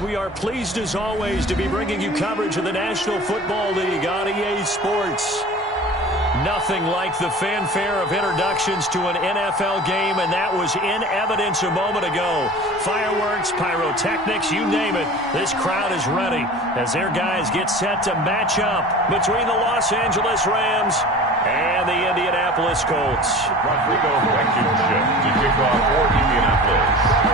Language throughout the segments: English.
We are pleased as always to be bringing you coverage of the National Football League on EA Sports. Nothing like the fanfare of introductions to an NFL game, and that was in evidence a moment ago. Fireworks, pyrotechnics, you name it. This crowd is ready as their guys get set to match up between the Los Angeles Rams and the Indianapolis Colts. Rodrigo Blankenship to kick off for Indianapolis.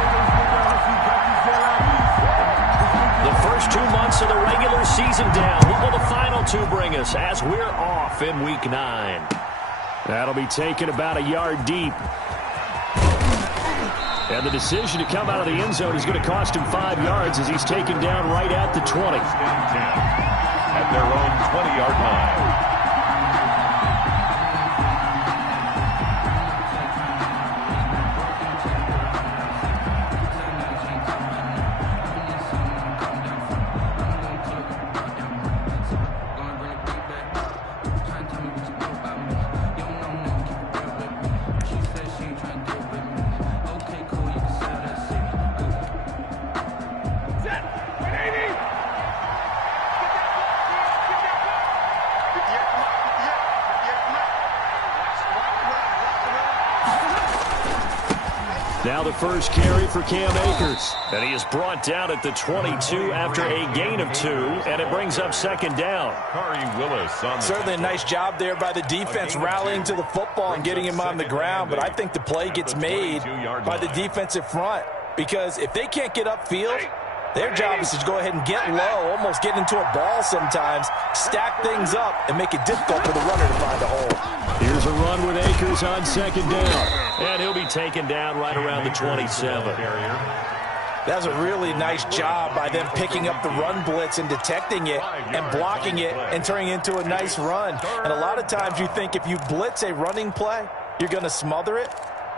The first 2 months of the regular season down. What will the final two bring us as we're off in Week 9? That'll be taken about a yard deep. And the decision to come out of the end zone is going to cost him 5 yards as he's taken down right at the 20. At their own 20-yard line. Now the first carry for Cam Akers. And he is brought down at the 22 after a gain of 2, and it brings up second down. Certainly a nice job there by the defense rallying to the football and getting him on the ground, but I think the play gets made by the defensive front because if they can't get upfield, their job is to go ahead and get low, almost get into a ball sometimes, stack things up, and make it difficult for the runner to find a hole. Here's a run with Akers on second down. And he'll be taken down right around the 27. That's a really nice job by them picking up the run blitz and detecting it and blocking it and turning it into a nice run. And a lot of times you think if you blitz a running play, you're going to smother it.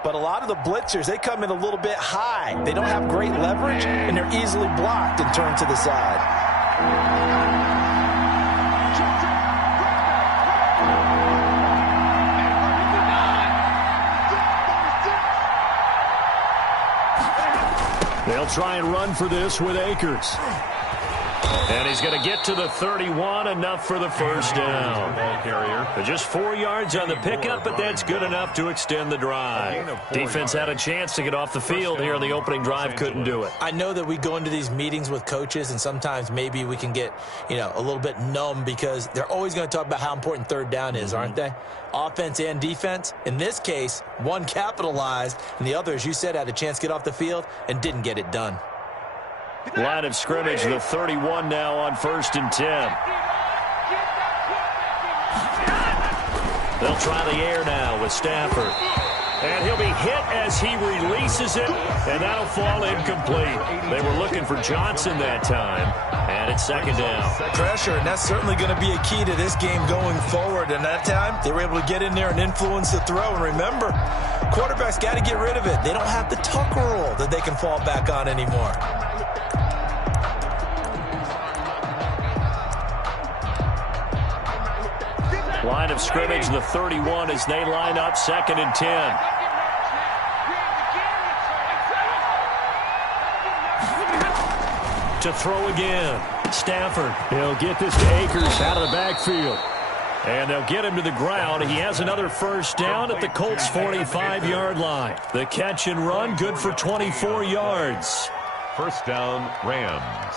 But a lot of the blitzers, they come in a little bit high. They don't have great leverage, and they're easily blocked and turned to the side. They'll try and run for this with Akers. And he's going to get to the 31, enough for the first down. Just 4 yards on the pickup, but that's good enough to extend the drive. Defense had a chance to get off the field here in the opening drive, couldn't do it. I know that we go into these meetings with coaches, and sometimes maybe we can get, a little bit numb because they're always going to talk about how important third down is, aren't they? Offense and defense. In this case, one capitalized, and the other, as you said, had a chance to get off the field and didn't get it done. Line of scrimmage, the 31 now on 1st and 10. They'll try the air now with Stafford. And he'll be hit as he releases it, and that'll fall incomplete. They were looking for Johnson that time, and it's second down. Pressure, and that's certainly going to be a key to this game going forward. And that time, they were able to get in there and influence the throw. And remember, quarterbacks got to get rid of it. They don't have the tuck rule that they can fall back on anymore. Line of scrimmage, the 31, as they line up 2nd and 10. To throw again. Stafford. He'll get this to Akers out of the backfield. And they'll get him to the ground. He has another first down at the Colts' 45-yard line. The catch and run, good for 24 yards. First down, Rams.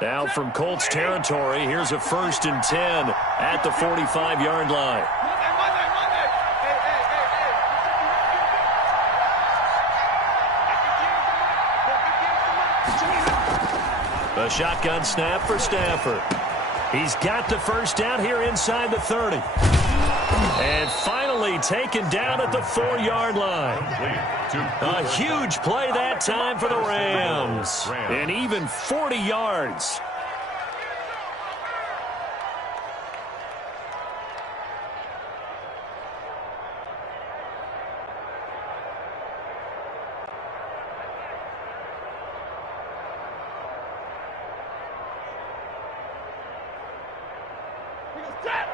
Now from Colts territory, here's a 1st and 10 at the 45-yard line. A shotgun snap for Stafford. He's got the first down here inside the 30. And finally taken down at the 4-yard line. A huge play that time for the Rams. And even 40 yards.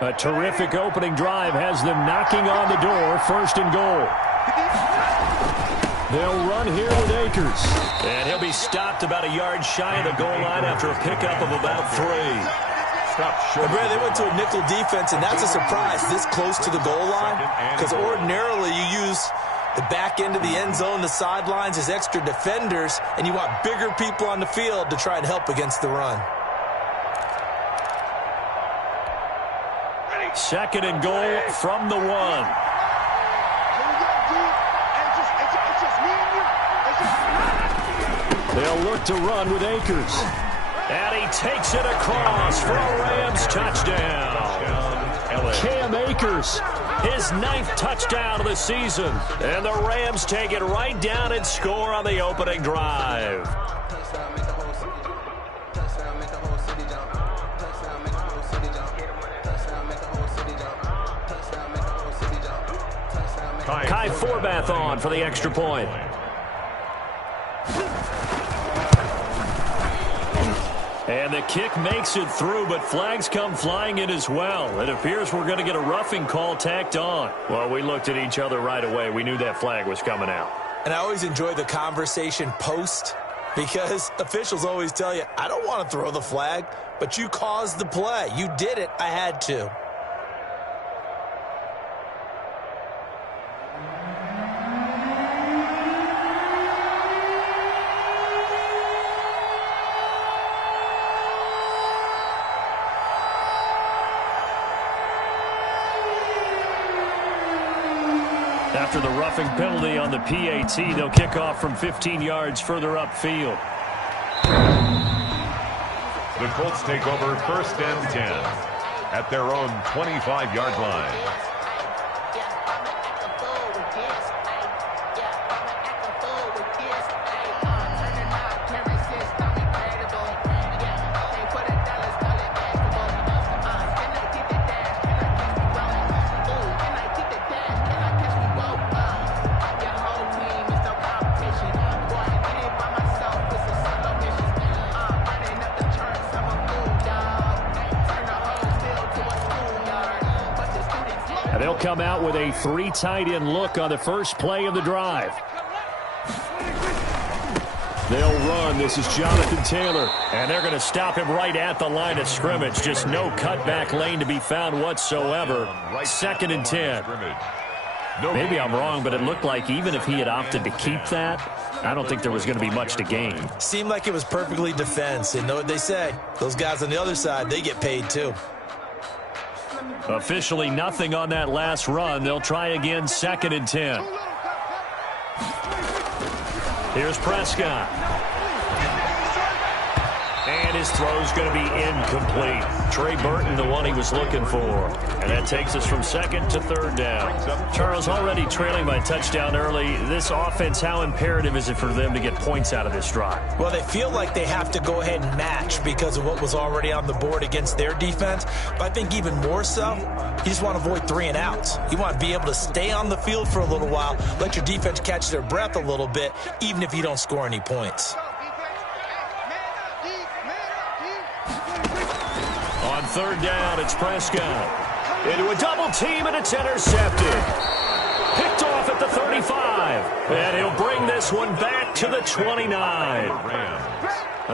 A terrific opening drive has them knocking on the door, 1st and goal. They'll run here with Akers. And he'll be stopped about a yard shy of the goal line after a pickup of about 3. And Brad, they went to a nickel defense, and that's a surprise this close to the goal line, because ordinarily you use the back end of the end zone, the sidelines as extra defenders, and you want bigger people on the field to try and help against the run. 2nd and goal from the 1. They'll look to run with Akers. And he takes it across for a Rams touchdown. Cam Akers, his 9th touchdown of the season. And the Rams take it right down and score on the opening drive. Kai Forbath on for the extra point. And the kick makes it through, but flags come flying in as well. It appears we're going to get a roughing call tacked on. Well, we looked at each other right away. We knew that flag was coming out. And I always enjoy the conversation post, because officials always tell you, I don't want to throw the flag, but you caused the play. You did it. I had to. After the roughing penalty on the PAT, they'll kick off from 15 yards further upfield. The Colts take over 1st and 10 at their own 25-yard line. They'll come out with a 3 tight end look on the first play of the drive. They'll run. This is Jonathan Taylor. And they're going to stop him right at the line of scrimmage. Just no cutback lane to be found whatsoever. 2nd and 10. Maybe I'm wrong, but it looked like even if he had opted to keep that, I don't think there was going to be much to gain. Seemed like it was perfectly defense. And know what they say? Those guys on the other side, they get paid too. Officially nothing on that last run. They'll try again, 2nd and 10. Here's Prescott. And his throw's going to be incomplete. Trey Burton, the one he was looking for. And that takes us from 2nd to 3rd down. Charles, already trailing by a touchdown early. This offense, how imperative is it for them to get points out of this drive? Well, they feel like they have to go ahead and match because of what was already on the board against their defense. But I think even more so, you just want to avoid 3 and outs. You want to be able to stay on the field for a little while, let your defense catch their breath a little bit, even if you don't score any points. On 3rd down, it's Prescott. Into a double team, and it's intercepted. Picked off at the 35. And he'll bring this one back to the 29.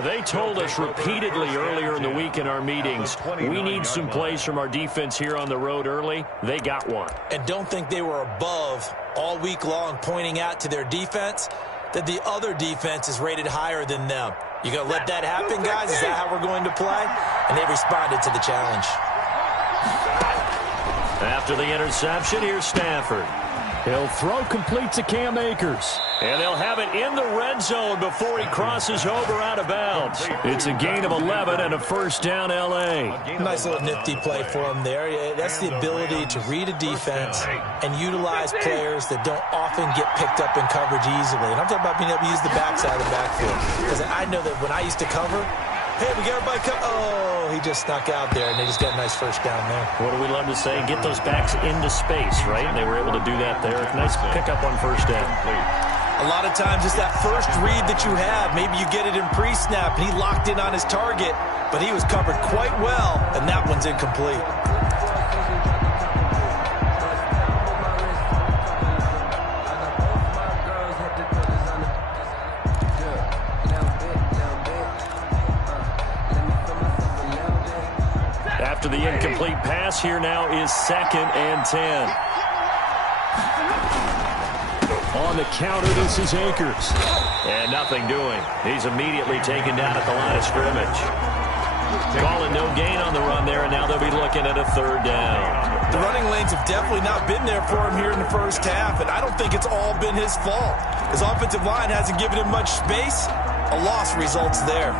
They told us repeatedly earlier in the week in our meetings, we need some plays from our defense here on the road early. They got one. And don't think they were above all week long pointing out to their defense that the other defense is rated higher than them. You going to let that happen, guys? Is that how we're going to play? And they responded to the challenge. After the interception, here's Stafford. He'll throw complete to Cam Akers. And they'll have it in the red zone before he crosses over out of bounds. It's a gain of 11 and a 1st down L.A. Nice little nifty play for him there. That's the ability to read a defense and utilize players that don't often get picked up in coverage easily. And I'm talking about being able to use the backside of the backfield. Because I know that when I used to cover, hey, we got everybody come. Oh, he just snuck out there, and they just got a nice 1st down there. What do we love to say? Get those backs into space, right? And they were able to do that there. Nice pickup on 1st down. A lot of times it's that first read that you have. Maybe you get it in pre-snap, and he locked in on his target, but he was covered quite well, and that one's incomplete. after the incomplete pass. Here now is 2nd and 10. On the counter, this is Akers. And nothing doing. He's immediately taken down at the line of scrimmage. Calling no gain on the run there, and now they'll be looking at a 3rd down. The running lanes have definitely not been there for him here in the first half, and I don't think it's all been his fault. His offensive line hasn't given him much space. A loss results there.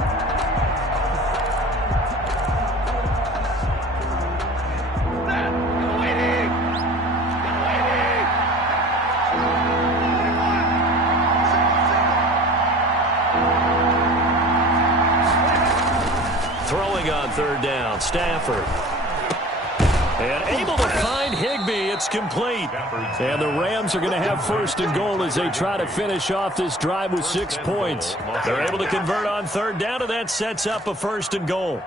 Throwing on 3rd down, Stafford. And able to find Higbee. It's complete. And the Rams are going to have 1st and goal as they try to finish off this drive with 6 points. They're able to convert on 3rd down, and that sets up a 1st and goal.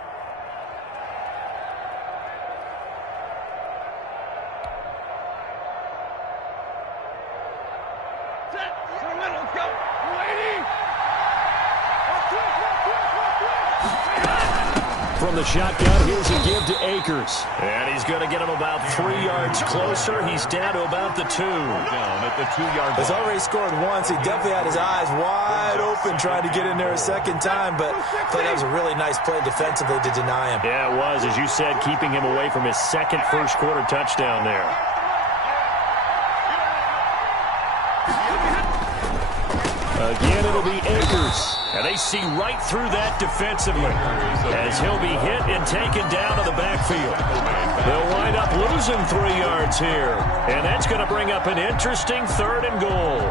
From the shotgun, here's a give to Akers. And he's going to get him about 3 yards closer. He's down to about the 2. Down at the 2-yard line. He's already scored once. He definitely had his eyes wide open trying to get in there a 2nd time, but I thought that was a really nice play defensively to deny him. Yeah, it was, as you said, keeping him away from his 2nd first-quarter touchdown there. Again, it'll be Akers. And they see right through that defensively as he'll be hit and taken down to the backfield. They'll wind up losing 3 yards here. And that's going to bring up an interesting 3rd and goal.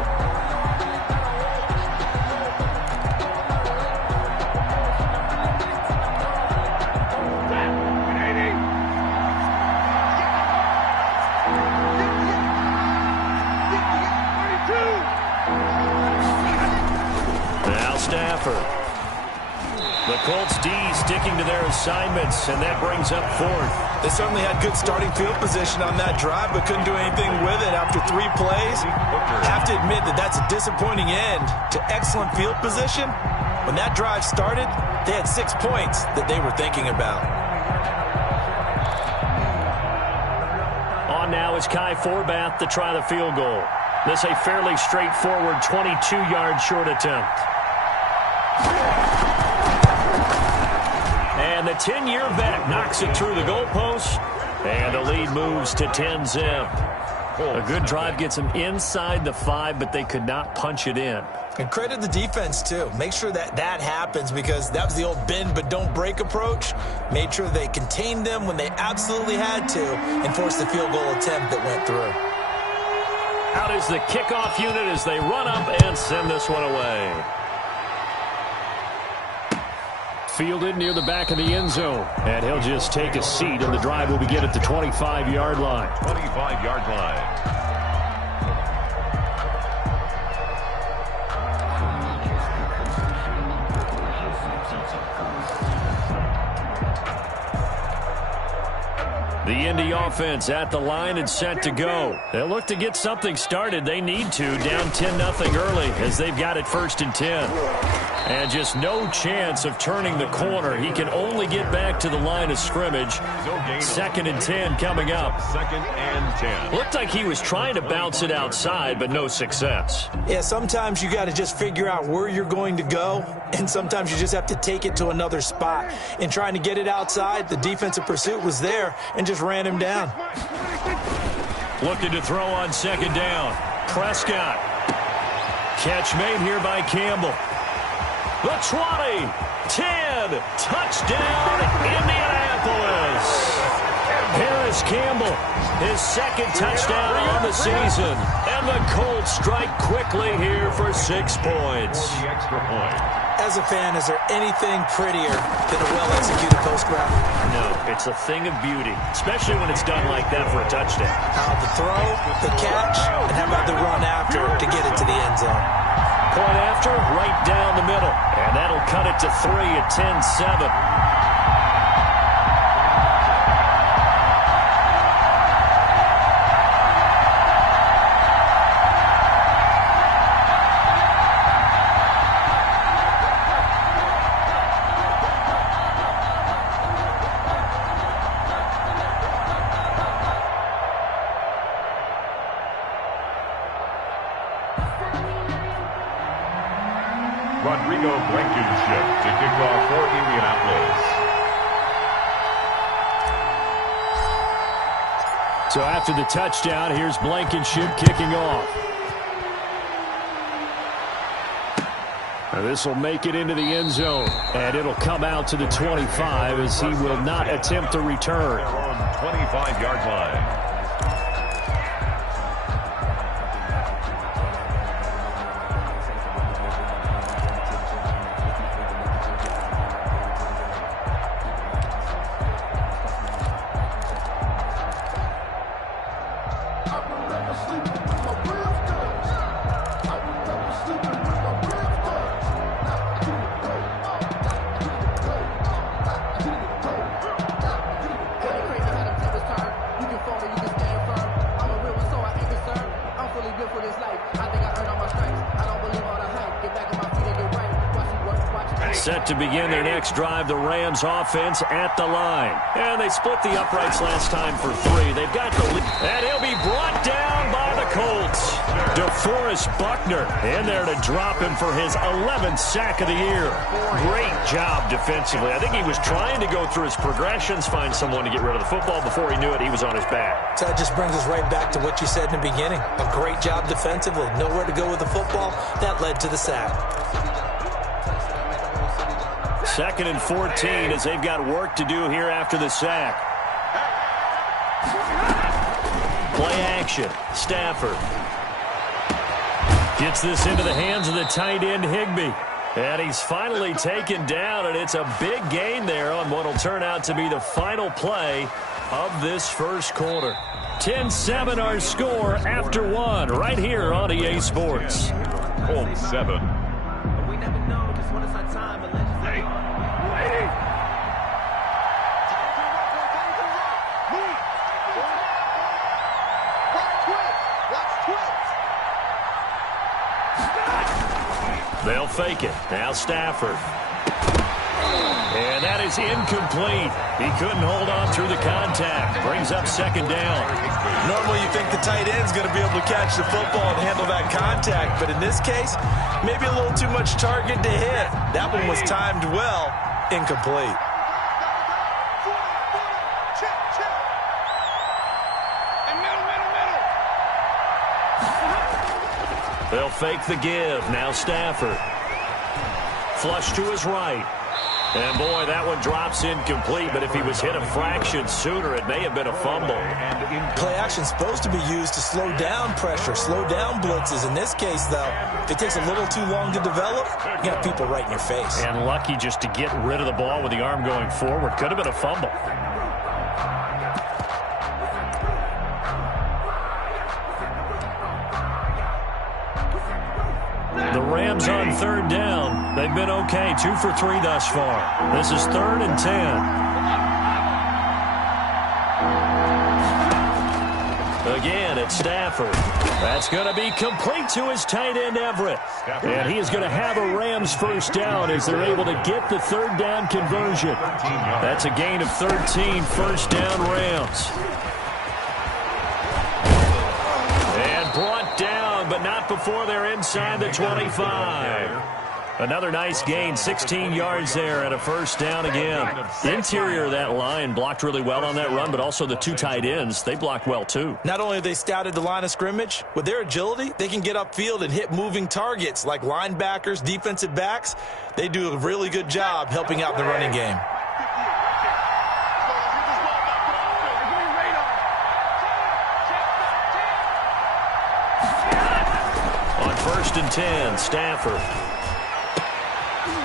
Stafford. The Colts D sticking to their assignments, and that brings up 4th. They certainly had good starting field position on that drive, but couldn't do anything with it after 3 plays. Have to admit that that's a disappointing end to excellent field position. When that drive started, they had 6 points that they were thinking about. On now is Kai Forbath to try the field goal. This a fairly straightforward 22-yard short attempt. And the 10-year vet knocks it through the goalpost, and the lead moves to 10-zip. A good drive gets them inside the 5, but they could not punch it in. And credit the defense, too. Make sure that that happens, because that was the old bend but don't break approach. Made sure they contained them when they absolutely had to and forced the field goal attempt that went through. Out is the kickoff unit as they run up and send this one away. Fielded near the back of the end zone. And he'll just take a seat, and the drive will begin at the 25-yard line. 25-yard line. The Indy offense at the line and set to go. They'll look to get something started. They need to, down 10-0 early as they've got it 1st and 10. And just no chance of turning the corner. He can only get back to the line of scrimmage. 2nd and 10 coming up. 2nd and 10. Looked like he was trying to bounce it outside, but no success. Yeah, sometimes you got to just figure out where you're going to go, and sometimes you just have to take it to another spot. In trying to get it outside, the defensive pursuit was there and just ran him down. Looking to throw on 2nd down. Prescott. Catch made here by Campbell. The 20, 10, touchdown, Indianapolis. Harris Campbell, his 2nd touchdown on the season. And the Colts strike quickly here for 6 points. As a fan, is there anything prettier than a well-executed post route? No, it's a thing of beauty, especially when it's done like that for a touchdown. The throw, the catch, and how about the run after to get it to the end zone? Point after, right down the middle. And that'll cut it to 3 at 10-7. Rico Blankenship to kick off for Indianapolis. So after the touchdown, here's Blankenship kicking off. This will make it into the end zone, and it'll come out to the 25 as he will not attempt to return. On 25-yard line. Set to begin their next drive, the Rams offense at the line. And they split the uprights last time for 3. They've got the lead. And he'll be brought down by the Colts. DeForest Buckner in there to drop him for his 11th sack of the year. Great job defensively. I think he was trying to go through his progressions, find someone to get rid of the football. Before he knew it, he was on his back. So that just brings us right back to what you said in the beginning. A great job defensively. Nowhere to go with the football. That led to the sack. 2nd and 14 as they've got work to do here after the sack. Play action. Stafford gets this into the hands of the tight end Higbee. And he's finally taken down, and it's a big gain there on what will turn out to be the final play of this first quarter. 10-7 our score after 1 right here on EA Sports. Colts 7. They'll fake it. Now Stafford. And that is incomplete. He couldn't hold on through the contact. Brings up 2nd down. Normally you think the tight end's going to be able to catch the football and handle that contact. But in this case, maybe a little too much target to hit. That one was timed well. Incomplete. They'll fake the give. Now Stafford. Flush to his right. And, boy, that one drops incomplete. But if he was hit a fraction sooner, it may have been a fumble. Play action's supposed to be used to slow down pressure, slow down blitzes. In this case, though, if it takes a little too long to develop, you got people right in your face. And lucky just to get rid of the ball with the arm going forward. Could have been a fumble. The Rams on 3rd down. They've been okay. 2 for 3 thus far. This is 3rd and 10. Again, it's Stafford. That's going to be complete to his tight end, Everett. And he is going to have a Rams first down as they're able to get the 3rd down conversion. That's a gain of 13, first down Rams. And brought down, but not before they're inside the 25. Another nice gain, 16 yards there and a first down again. The interior of that line blocked really well on that run, but also the 2 tight ends, they blocked well too. Not only have they scouted the line of scrimmage, with their agility, they can get upfield and hit moving targets like linebackers, defensive backs. They do a really good job helping out in the running game. On 1st and 10, Stafford.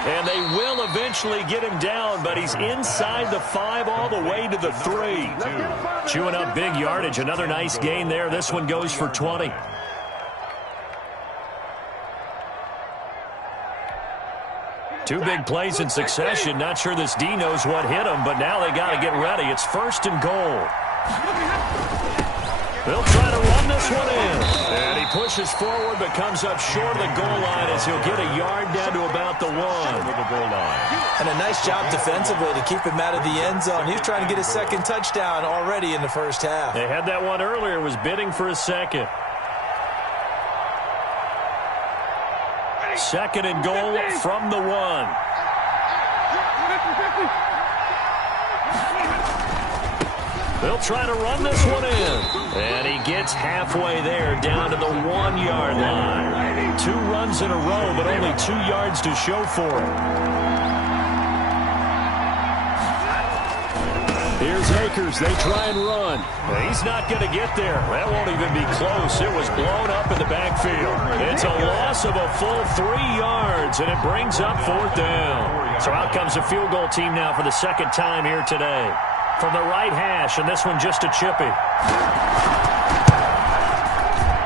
And they will eventually get him down, but he's inside the 5 all the way to the 3. Chewing up big yardage. Another nice gain there. This one goes for 20. Two big plays in succession. Not sure this D knows what hit him, but now they got to get ready. It's 1st and goal. They'll try to run this one in. And he pushes forward but comes up short of the goal line as he'll get a yard down to about the 1. And a nice job defensively to keep him out of the end zone. He was trying to get his 2nd touchdown already in the first half. They had that one earlier, was bidding for a 2nd. second and goal from the 1. They'll try to run this one in. And he gets halfway there, down to the 1-yard line. 2 runs in a row, but only 2 yards to show for it. Here's Akers. They try and run. He's not going to get there. That won't even be close. It was blown up in the backfield. It's a loss of a full 3 yards, and it brings up 4th down. So out comes a field goal team now for the second time here today. From the right hash, and this one just a chippy.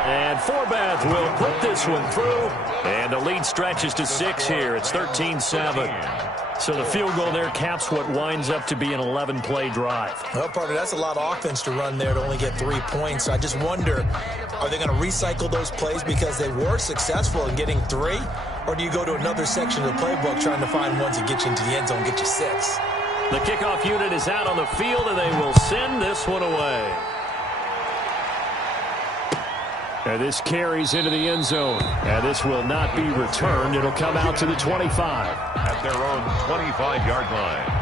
And Forbath will put this one through. And the lead stretches to 6 here. It's 13-7. So the field goal there caps what winds up to be an 11-play drive. Well, partner, that's a lot of offense to run there to only get 3 points. So I just wonder, are they going to recycle those plays because they were successful in getting 3? Or do you go to another section of the playbook trying to find ones that get you into the end zone and get you 6? The kickoff unit is out on the field, and they will send this one away. And this carries into the end zone. And this will not be returned. It'll come out to the 25. At their own 25-yard line.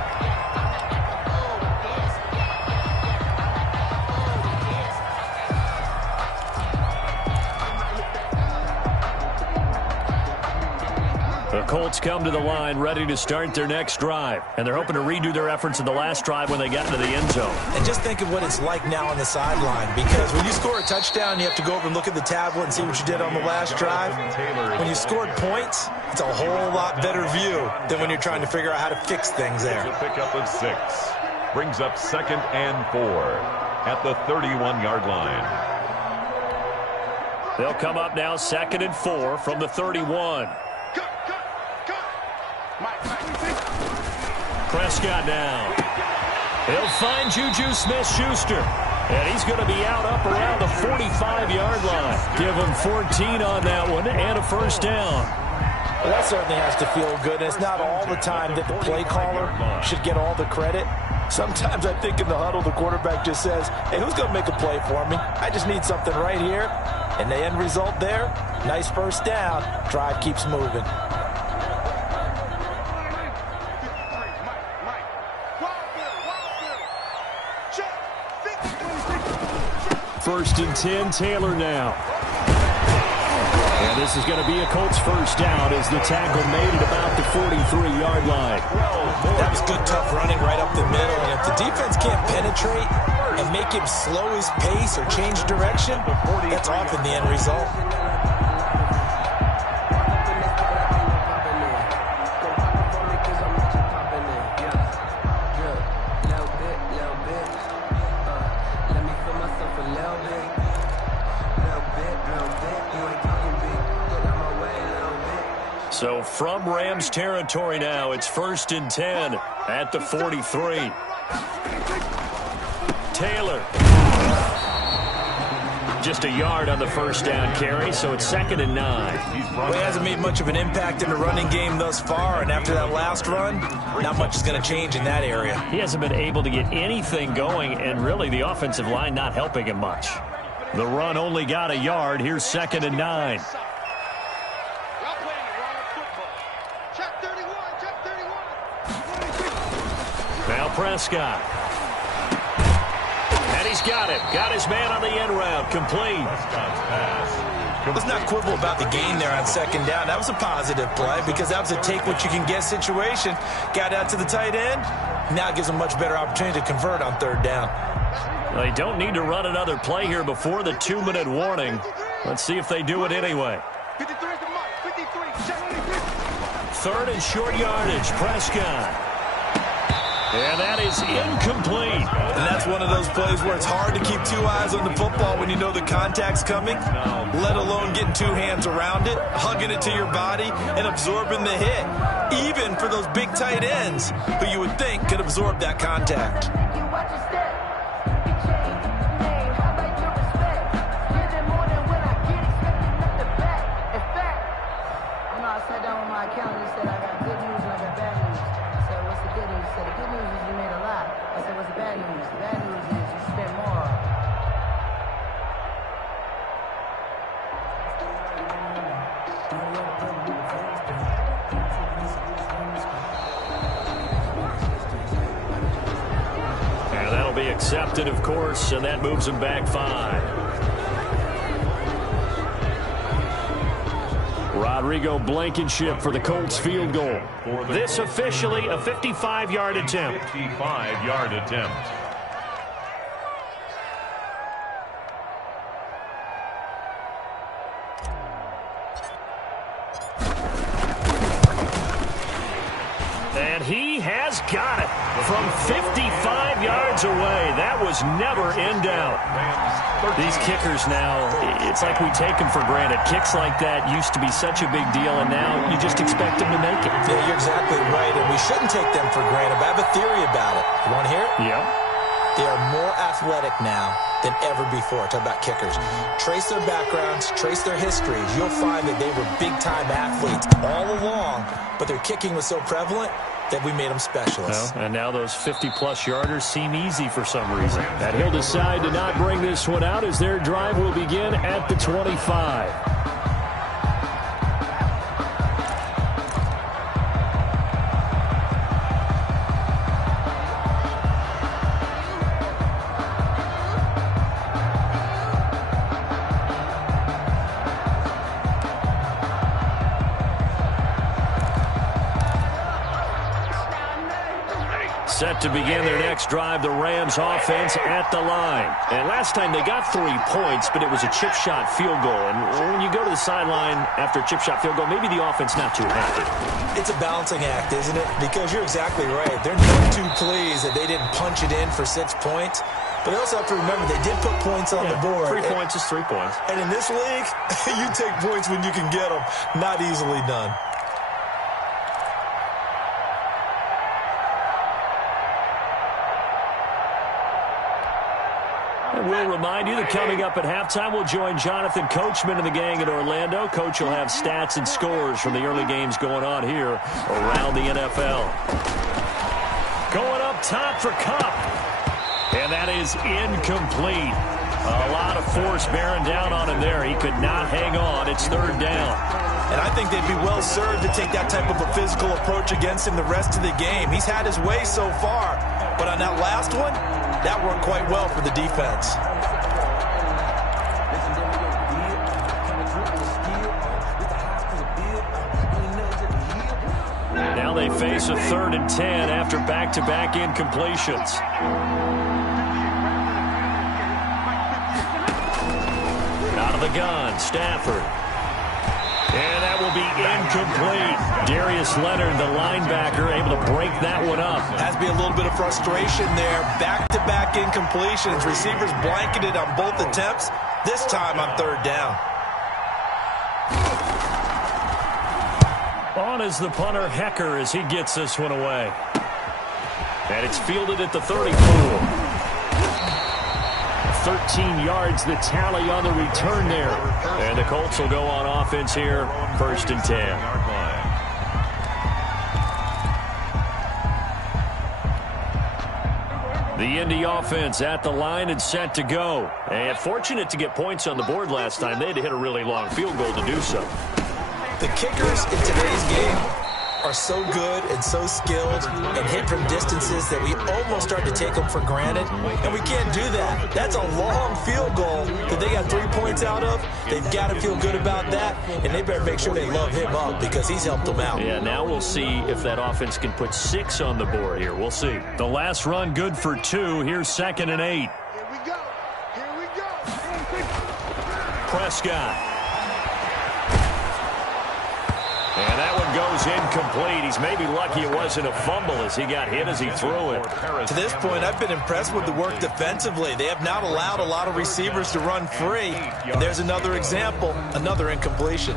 The Colts come to the line ready to start their next drive. And they're hoping to redo their efforts in the last drive when they got into the end zone. And just think of what it's like now on the sideline. Because when you score a touchdown, you have to go over and look at the tablet and see what you did on the last drive. When you scored points, it's a whole lot better view than when you're trying to figure out how to fix things there. A pickup of 6. Brings up 2nd and 4 at the 31-yard line. They'll come up now 2nd and 4 from the 31. Prescott now. He'll find Juju Smith-Schuster. And he's going to be out up around the 45-yard line. Give him 14 on that one and a first down. Well, that certainly has to feel good. It's not all the time that the play caller should get all the credit. Sometimes I think in the huddle, the quarterback just says, hey, who's going to make a play for me? I just need something right here. And the end result there, nice first down. Drive keeps moving. First and 10, Taylor now. And this is going to be a Colts first down as the tackle made at about the 43-yard line. That was good, tough running right up the middle. And if the defense can't penetrate and make him slow his pace or change direction, that's often the end result. So from Rams territory now, it's 1st and 10 at the 43. Taylor. Just a yard on the first down carry, so it's 2nd and 9. Well, he hasn't made much of an impact in the running game thus far, and after that last run, not much is going to change in that area. He hasn't been able to get anything going, and really the offensive line not helping him much. The run only got a yard. Here's 2nd and 9. Now Prescott. And he's got it. Got his man on the end route. Complete. Let's not quibble about the gain there on 2nd down. That was a positive play because that was a take-what-you-can-get situation. Got out to the tight end. Now it gives them much better opportunity to convert on 3rd down. They don't need to run another play here before the 2-minute warning. Let's see if they do it anyway. 3rd and short yardage. Prescott. And that is incomplete. And that's one of those plays where it's hard to keep 2 eyes on the football when you know the contact's coming, let alone getting 2 hands around it, hugging it to your body, and absorbing the hit. Even for those big tight ends who you would think could absorb that contact. And that'll be accepted, of course, and that moves them back 5. Rodrigo Blankenship for the Colts field goal. This officially a 55-yard attempt. 55-yard attempt. And he has got it from 55 yards away. That was never in doubt. These kickers now, it's like we take them for granted. Kicks like that used to be such a big deal, and now you just expect them to make it. Yeah, you're exactly right, and we shouldn't take them for granted. But I have a theory about it. You want to hear it? Yeah. They are more athletic now than ever before. Talk about kickers. Trace their backgrounds, trace their histories. You'll find that they were big-time athletes all along, but their kicking was so prevalent that we made them specialists. Well, and now those 50-plus yarders seem easy for some reason. And he'll decide to not bring this one out as their drive will begin at the 25. Set to begin their next drive, the Rams offense at the line. And last time they got 3 points, but it was a chip shot field goal. And when you go to the sideline after a chip shot field goal, maybe the offense not too happy. It's a balancing act, isn't it? Because you're exactly right. They're not too pleased that they didn't punch it in for 6 points. But they also have to remember they did put points on the board. 3 points is 3 points. And in this league, you take points when you can get them. Not easily done. We'll remind you that coming up at halftime, we'll join Jonathan Coachman and the gang in Orlando. Coach will have stats and scores from the early games going on here around the NFL. Going up top for Kupp. And that is incomplete. A lot of force bearing down on him there. He could not hang on. It's 3rd down. And I think they'd be well served to take that type of a physical approach against him the rest of the game. He's had his way so far. But on that last one, that worked quite well for the defense. Now they face a 3rd and 10 after back-to-back incompletions. Out of the gun, Stafford. And that will be incomplete. Darius Leonard, the linebacker, able to break that one up. Has to be a little bit of frustration there. Back-to-back incompletions. Receivers blanketed on both attempts. This time on 3rd down. On is the punter, Hecker, as he gets this one away. And it's fielded at the 34. 13 yards, the tally on the return there. And the Colts will go on offense here, 1st and 10. The Indy offense at the line and set to go. And fortunate to get points on the board last time. They had to hit a really long field goal to do so. The kickers in today's game are so good and so skilled and hit from distances that we almost start to take them for granted. And we can't do that. That's a long field goal that they got 3 points out of. They've got to feel good about that, and they better make sure they love him up because he's helped them out. Yeah, now we'll see if that offense can put 6 on the board here. We'll see. The last run good for 2. Here's 2nd and 8. Here we go. Here we go. Prescott. And that one goes incomplete. He's maybe lucky it wasn't a fumble as he got hit as he threw it. To this point, I've been impressed with the work defensively. They have not allowed a lot of receivers to run free. And there's another example, another incompletion.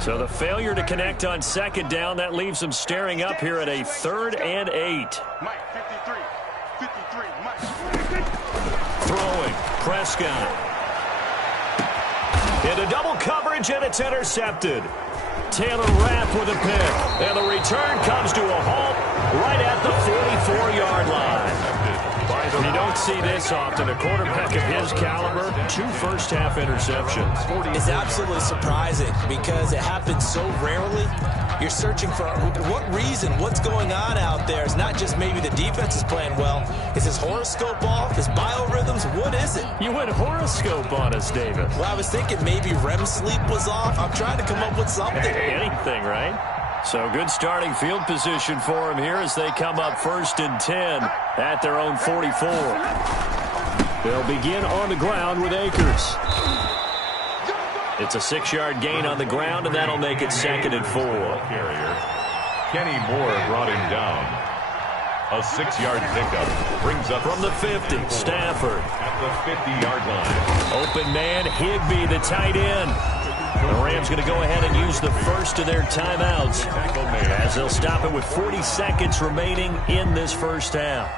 So the failure to connect on 2nd down, that leaves them staring up here at a 3rd and 8. Mike, 53, Mike. Throwing, Prescott. Into double coverage, and it's intercepted. Taylor Rapp with a pick. And the return comes to a halt right at the 44-yard line. You don't see this often. A quarterback of his caliber, 2 first-half interceptions. It's absolutely surprising because it happens so rarely. You're searching for what reason, what's going on out there. It's not just maybe the defense is playing well. Is his horoscope off? His biorhythms? What is it? You went horoscope on us, David. Well, I was thinking maybe REM sleep was off. I'm trying to come up with something. Anything, right? So good starting field position for him here as they come up 1st and 10 at their own 44. They'll begin on the ground with Akers. It's a 6-yard gain on the ground, and that'll make it 2nd and 4. Carrier. Kenny Moore brought him down. A 6-yard pickup brings up from the 50. Stafford at the 50-yard line. Open man, Higbee, the tight end. The Rams going to go ahead and use the first of their timeouts as they'll stop it with 40 seconds remaining in this first half.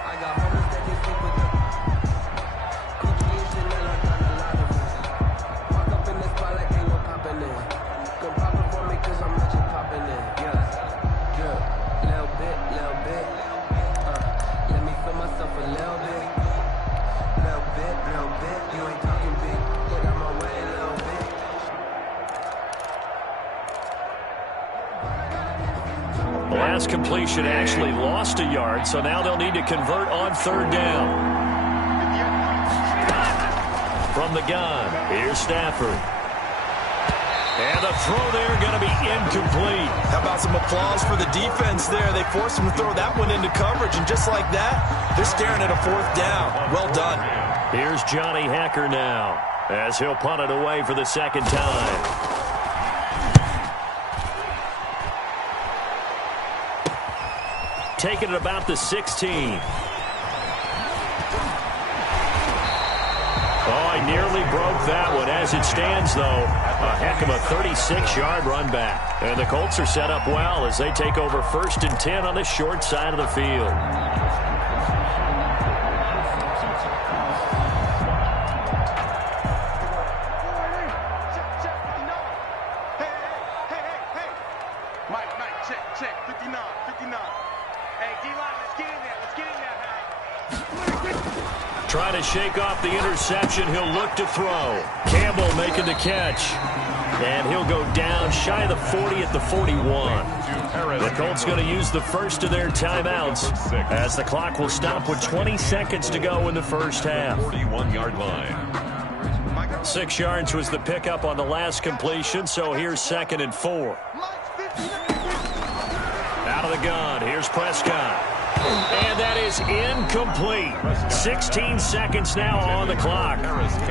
Last completion actually lost a yard, so now they'll need to convert on 3rd down. From the gun, here's Stafford. And the throw there going to be incomplete. How about some applause for the defense there? They forced him to throw that one into coverage, and just like that, they're staring at a 4th down. Well done. Here's Johnny Hacker now as he'll punt it away for the 2nd time. Taking it about the 16. Oh, he nearly broke that one. As it stands, though, a heck of a 36-yard run back. And the Colts are set up well as they take over 1st and 10 on the short side of the field. Trying to shake off the interception. He'll look to throw. Campbell making the catch. And he'll go down shy of the 40 at the 41. The Colts going to use the first of their timeouts as the clock will stop with 20 seconds to go in the first half. 41-yard line. 6 yards was the pickup on the last completion, so here's 2nd and 4. Out of the gun, here's Prescott. And that is incomplete. 16 seconds now on the clock.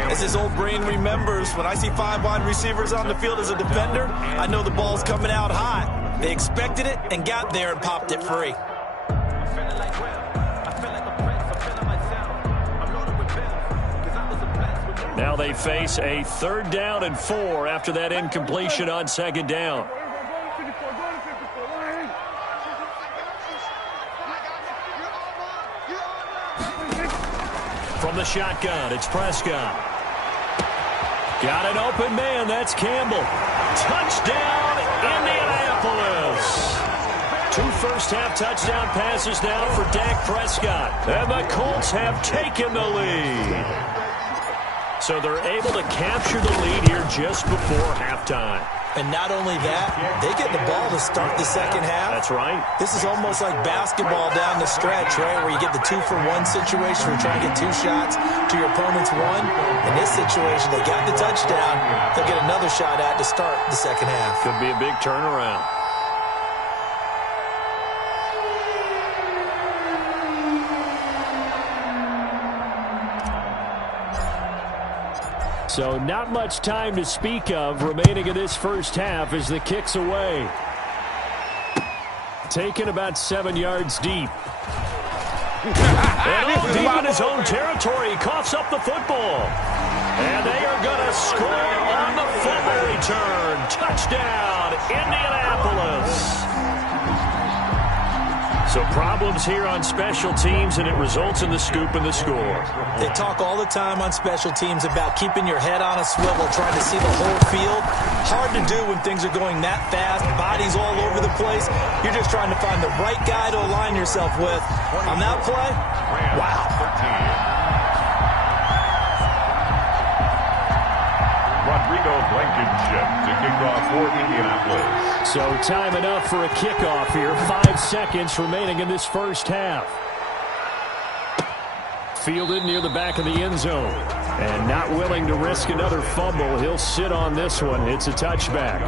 As his old brain remembers, when I see 5 wide receivers on the field as a defender, I know the ball's coming out hot. They expected it and got there and popped it free. Now they face a 3rd down and 4 after that incompletion on 2nd down. From the shotgun, it's Prescott. Got an open man, that's Campbell. Touchdown, Indianapolis. 2 first-half touchdown passes now for Dak Prescott. And the Colts have taken the lead. So they're able to capture the lead here just before halftime. And not only that, they get the ball to start the second half. That's right. This is almost like basketball down the stretch, right, where you get the 2-for-1 situation where you're trying to get 2 shots to your opponent's 1. In this situation, they got the touchdown. They'll get another shot at to start the second half. Could be a big turnaround. So not much time to speak of remaining in this first half as the kick's away. Taken about 7 yards deep. And all deep in his own territory. He coughs up the football. And they are going to score on the fumble return. Touchdown, Indianapolis. So problems here on special teams, and it results in the scoop and the score. They talk all the time on special teams about keeping your head on a swivel, trying to see the whole field. Hard to do when things are going that fast, bodies all over the place. You're just trying to find the right guy to align yourself with. On that play, wow. Blankenship to kick off for Indianapolis. So time enough for a kickoff here. 5 seconds remaining in this first half. Fielded near the back of the end zone. And not willing to risk another fumble. He'll sit on this one. It's a touchback.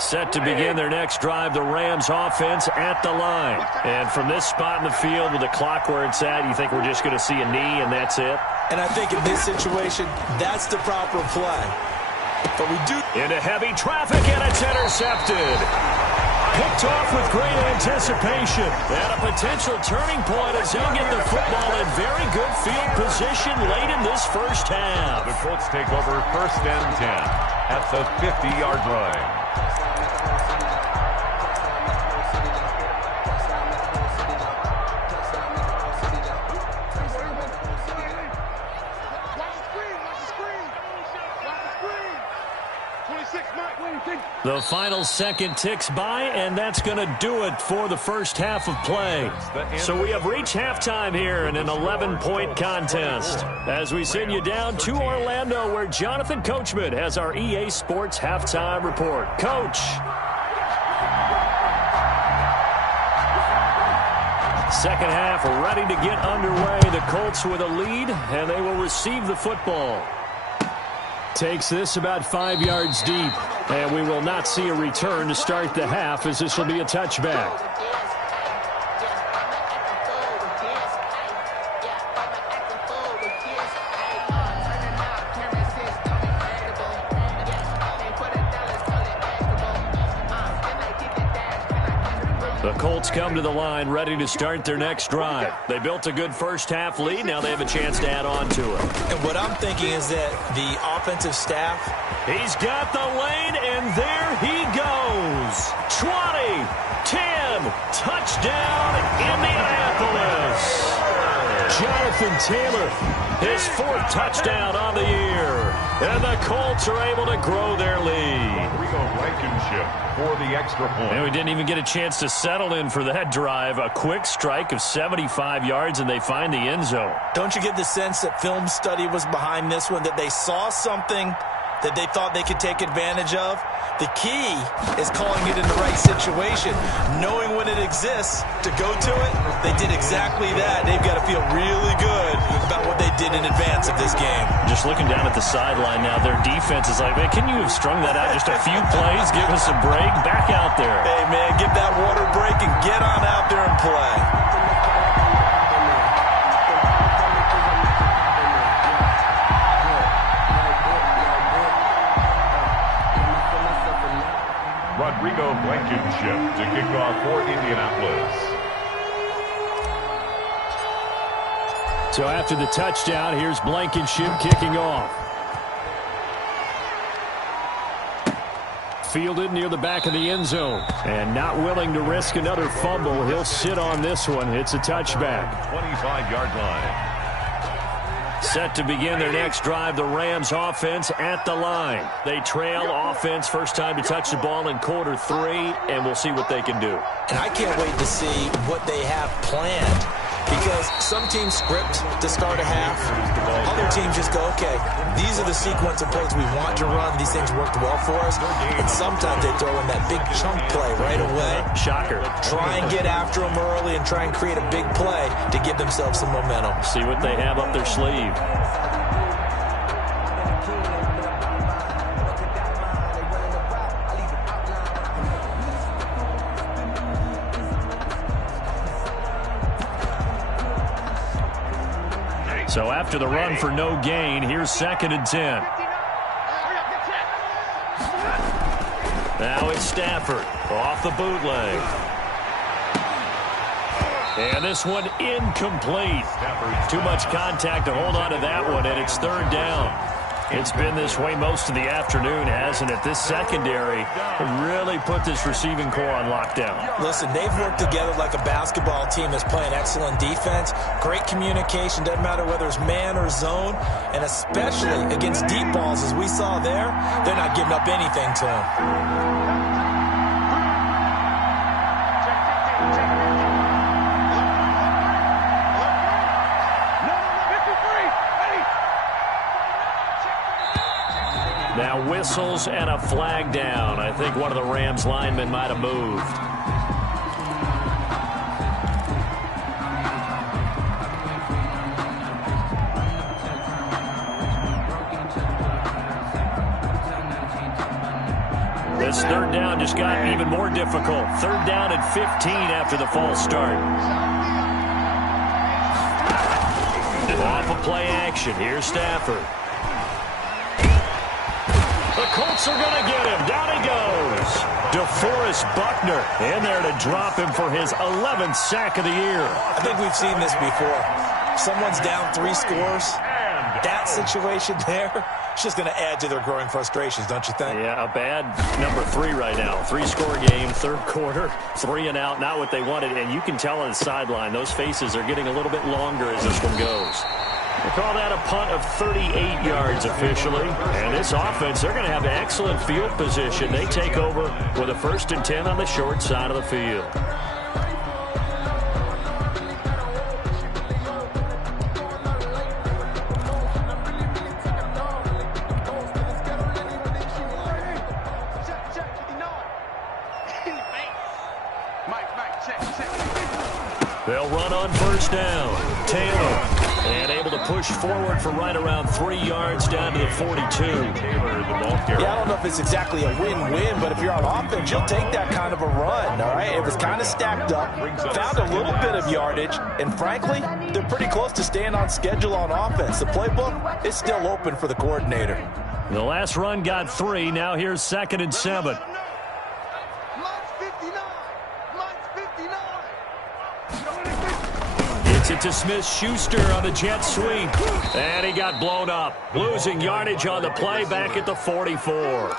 Set to begin their next drive, the Rams offense at the line. And from this spot in the field with the clock where it's at, you think we're just going to see a knee and that's it? And I think in this situation, that's the proper play. But we do... Into heavy traffic, and it's intercepted. Picked off with great anticipation. And a potential turning point as he'll get the football in very good field position late in this first half. The Colts take over 1st and 10 at the 50-yard line. The final second ticks by, and that's going to do it for the first half of play. So we have reached halftime here in an 11-point contest as we send you down to Orlando, where Jonathan Coachman has our EA Sports halftime report. Coach. Second half ready to get underway. The Colts with a lead, and they will receive the football. Takes this about 5 yards deep, and we will not see a return to start the half, as this will be a touchback. The Colts come to the line ready to start their next drive. They built a good first half lead. Now they have a chance to add on to it. And what I'm thinking is that the offensive staff... He's got the lane, and there he goes. 20, 10, touchdown, Indianapolis. Jonathan Taylor, his 4th touchdown on the year. And the Colts are able to grow their lead. Blankenship for the extra point. And we didn't even get a chance to settle in for that drive. A quick strike of 75 yards, and they find the end zone. Don't you get the sense that film study was behind this one, that they saw something that they thought they could take advantage of? The key is calling it in the right situation, knowing when it exists to go to it. They did exactly that. They've got to feel really good about what they did in advance of this game. Just looking down at the sideline now, their defense is like, man, can you have strung that out just a few plays? Give us a break. Back out there. Hey, man, give that water break and get on out there and play. Blankenship to kick off for Indianapolis. So after the touchdown, here's Blankenship kicking off. Fielded near the back of the end zone. And not willing to risk another fumble. He'll sit on this one. It's a touchback. 25-yard line. Set to begin their next drive, the Rams offense at the line. They trail offense, first time to touch the ball in quarter 3, and we'll see what they can do. And I can't wait to see what they have planned, because some teams script to start a half. Other teams just go, okay, these are the sequence of plays we want to run. These things worked well for us. And sometimes they throw in that big chunk play right away. Shocker. Try and get after them early and try and create a big play to give themselves some momentum. See what they have up their sleeve. So after the run for no gain, here's 2nd and 10. Now it's Stafford off the bootleg. And this one incomplete. Too much contact to hold on to that one, and it's third down. It's been this way most of the afternoon, hasn't it? This secondary really put this receiving core on lockdown. Listen, they've worked together like a basketball team that's playing excellent defense. Great communication, doesn't matter whether it's man or zone. And especially against deep balls, as we saw there, they're not giving up anything to them. Now whistles and a flag down. I think one of the Rams linemen might have moved. This third down just got even more difficult. Third down and 15 after the false start. Off of play action. Here's Stafford. The Colts are going to get him. Down he goes. DeForest Buckner in there to drop him for his 11th sack of the year. I think we've seen this before. Someone's down 3 scores. That situation there, it's just going to add to their growing frustrations, don't you think? Yeah, a bad number 3 right now. 3-score game, third quarter, 3 and out, not what they wanted. And you can tell on the sideline, those faces are getting a little bit longer as this one goes. We call that a punt of 38 yards officially. And this offense, they're going to have excellent field position. They take over with a 1st and 10 on the short side of the field. They'll run on 1st down. Taylor. And able to push forward for right around 3 yards down to the 42. Yeah, I don't know if it's exactly a win-win, but if you're on offense, you'll take that kind of a run, all right? It was kind of stacked up, found a little bit of yardage, and frankly, they're pretty close to staying on schedule on offense. The playbook is still open for the coordinator. The last run got 3. Now here's 2nd and 7. It to Smith-Schuster on the jet sweep. And he got blown up. Losing yardage on the play back at the 44.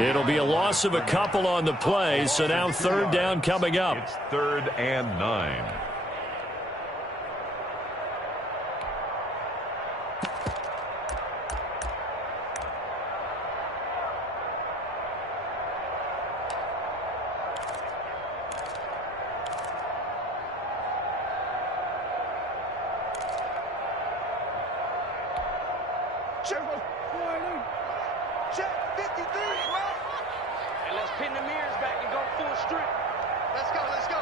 It'll be a loss of a couple on the play, so now 3rd down coming up. It's 3rd and 9. Check 53. And let's pin the mirrors back and go full strip. Let's go, let's go.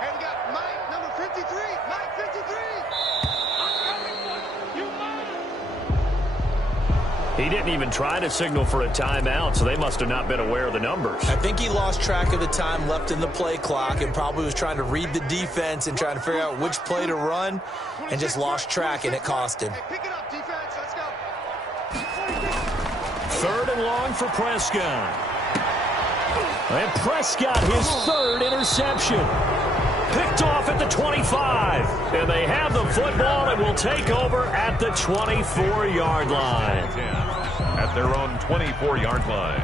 Hey, we got Mike, number 53. Mike 53. I'm coming for you. You mine. He didn't even try to signal for a timeout, so they must have not been aware of the numbers. I think he lost track of the time left in the play clock and probably was trying to read the defense and trying to figure out which play to run and just lost track, and it cost him. Hey, pick it up, defense. Let's go. 3rd and long for Prescott. And Prescott, his 3rd interception. Picked off at the 25. And they have the football and will take over at the 24-yard line. At their own 24-yard line.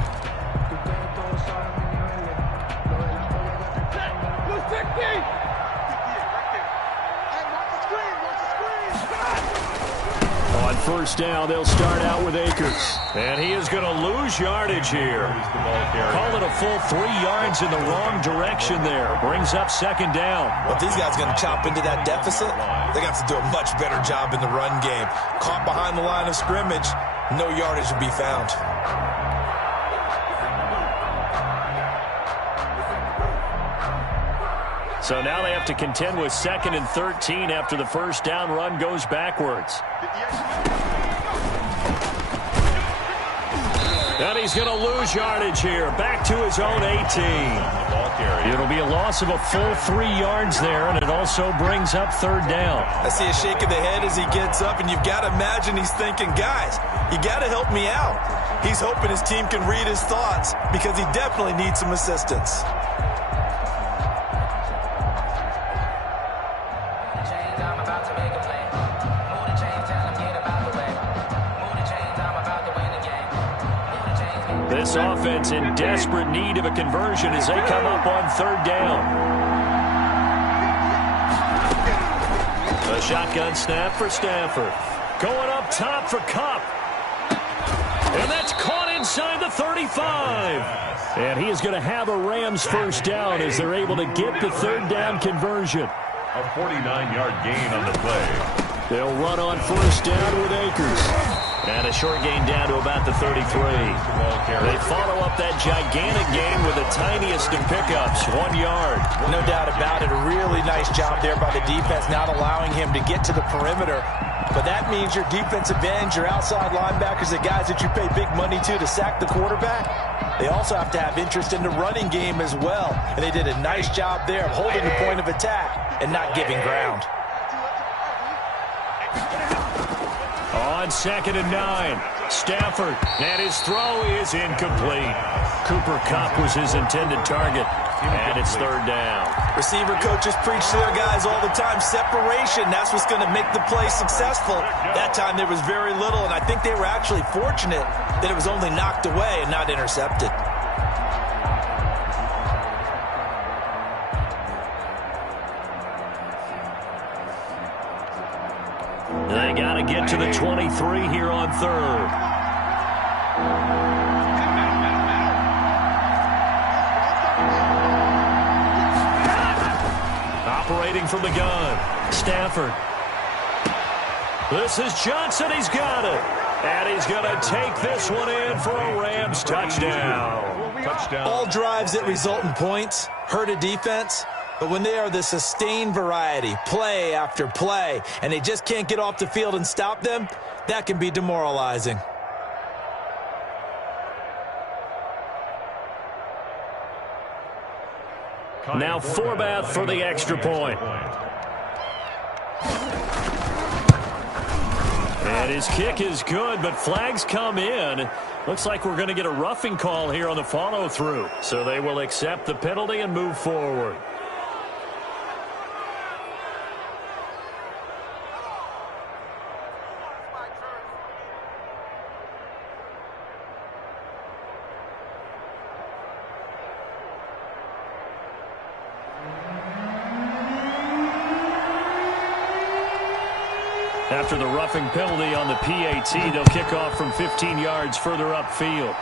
On 1st down, they'll start out with Akers. And he is going to lose yardage here. Call it a full 3 yards in the wrong direction there. Brings up 2nd down. But these guys are going to chop into that deficit. They got to do a much better job in the run game. Caught behind the line of scrimmage, no yardage to be found. So now they have to contend with 2nd and 13 after the 1st down run goes backwards. And he's going to lose yardage here. Back to his own 18. It'll be a loss of a full 3 yards there, and it also brings up 3rd down. I see a shake of the head as he gets up, and you've got to imagine he's thinking, guys, you got to help me out. He's hoping his team can read his thoughts because he definitely needs some assistance. This offense in desperate need of a conversion as they come up on third down. A shotgun snap for Stafford. Going up top for Kupp. And that's caught inside the 35. And he is going to have a Rams first down as they're able to get the third down conversion. A 49-yard gain on the play. They'll run on first down with Akers. And a short gain down to about the 33. They follow up that gigantic gain with the tiniest of pickups, 1 yard. No doubt about it. A really nice job there by the defense, not allowing him to get to the perimeter. But that means your defensive ends, your outside linebackers, the guys that you pay big money to sack the quarterback, they also have to have interest in the running game as well. And they did a nice job there of holding the point of attack and not giving ground. On 2nd and 9, Stafford, and his throw is incomplete. Cooper Kupp was his intended target, and it's third down. Receiver coaches preach to their guys all the time, separation. That's what's going to make the play successful. That time there was very little, and I think they were actually fortunate that it was only knocked away and not intercepted. They got to get to the 23 here on third. Operating from the gun, Stafford. This is Johnson. He's got it. And he's going to take this one in for a Rams touchdown. All drives that result in points hurt a defense. But when they are the sustained variety, play after play, and they just can't get off the field and stop them, that can be demoralizing. Now Forbath for the extra point. And his kick is good, but flags come in. Looks like we're going to get a roughing call here on the follow-through. So they will accept the penalty and move forward. After the roughing penalty on the PAT, they'll kick off from 15 yards further upfield.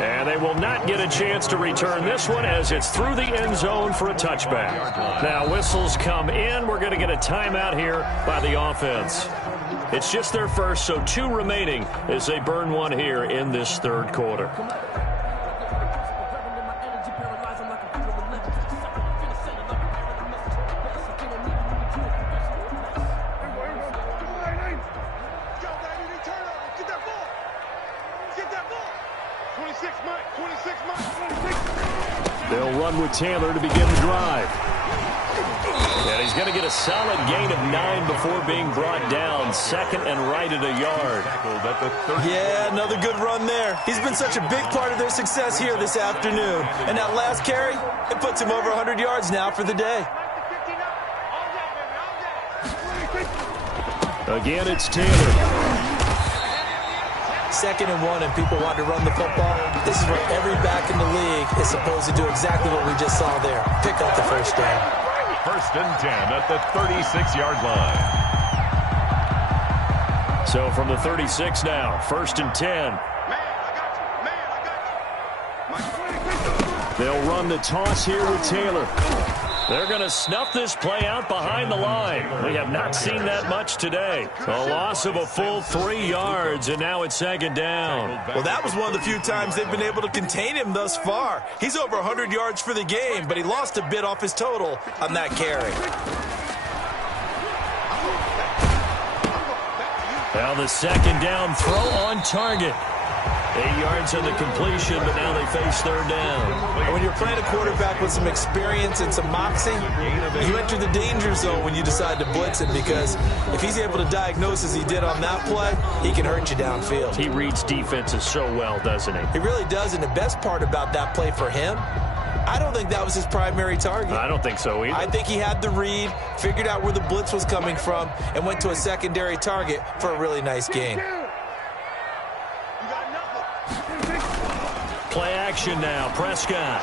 And they will not get a chance to return this one as it's through the end zone for a touchback. Now whistles come in. We're going to get a timeout here by the offense. It's just their first, so 2 remaining as they burn one here in this third quarter. They'll run with Taylor to begin the drive. And he's going to get a solid gain of 9 before being brought down. 2nd and right at a yard. Yeah, another good run there. He's been such a big part of their success here this afternoon. And that last carry, it puts him over 100 yards now for the day. Again, it's Taylor. 2nd and 1 and people want to run the football. This is where every back in the league is supposed to do exactly what we just saw there. Pick up the first down. 1st and 10 at the 36-yard line. So from the 36 now, 1st and 10. They'll run the toss here with Taylor. They're going to snuff this play out behind the line. We have not seen that much today. A loss of a full 3 yards, and now it's 2nd down. Well, that was one of the few times they've been able to contain him thus far. He's over 100 yards for the game, but he lost a bit off his total on that carry. Now the 2nd down throw on target. 8 yards on the completion, but now they face third down. When you're playing a quarterback with some experience and some moxie, you enter the danger zone when you decide to blitz him, because if he's able to diagnose as he did on that play, he can hurt you downfield. He reads defenses so well, doesn't he? He really does, and the best part about that play for him, I don't think that was his primary target. I don't think so either. I think he had the read, figured out where the blitz was coming from, and went to a secondary target for a really nice gain. Play action now. Prescott.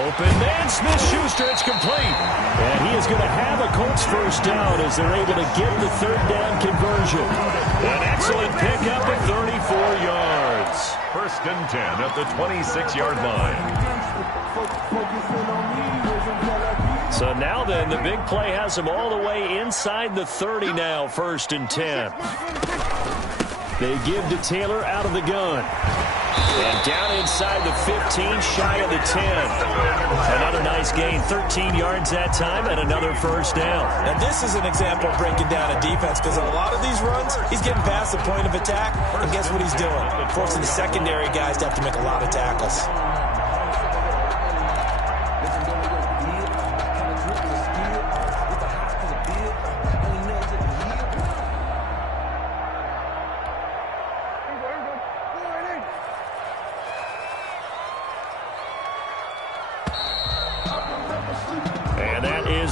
Open man. Smith-Schuster. It's complete. And he is going to have a Colts first down as they're able to get the third down conversion. An excellent pickup of 34 yards. First and 10 at the 26-yard line. So now then, the big play has them all the way inside the 30 now. First and 10. They give to Taylor out of the gun. And down inside the 15, shy of the 10. Another nice gain, 13 yards that time, and another first down. And this is an example of breaking down a defense, because on a lot of these runs, he's getting past the point of attack, and guess what he's doing? Forcing the secondary guys to have to make a lot of tackles.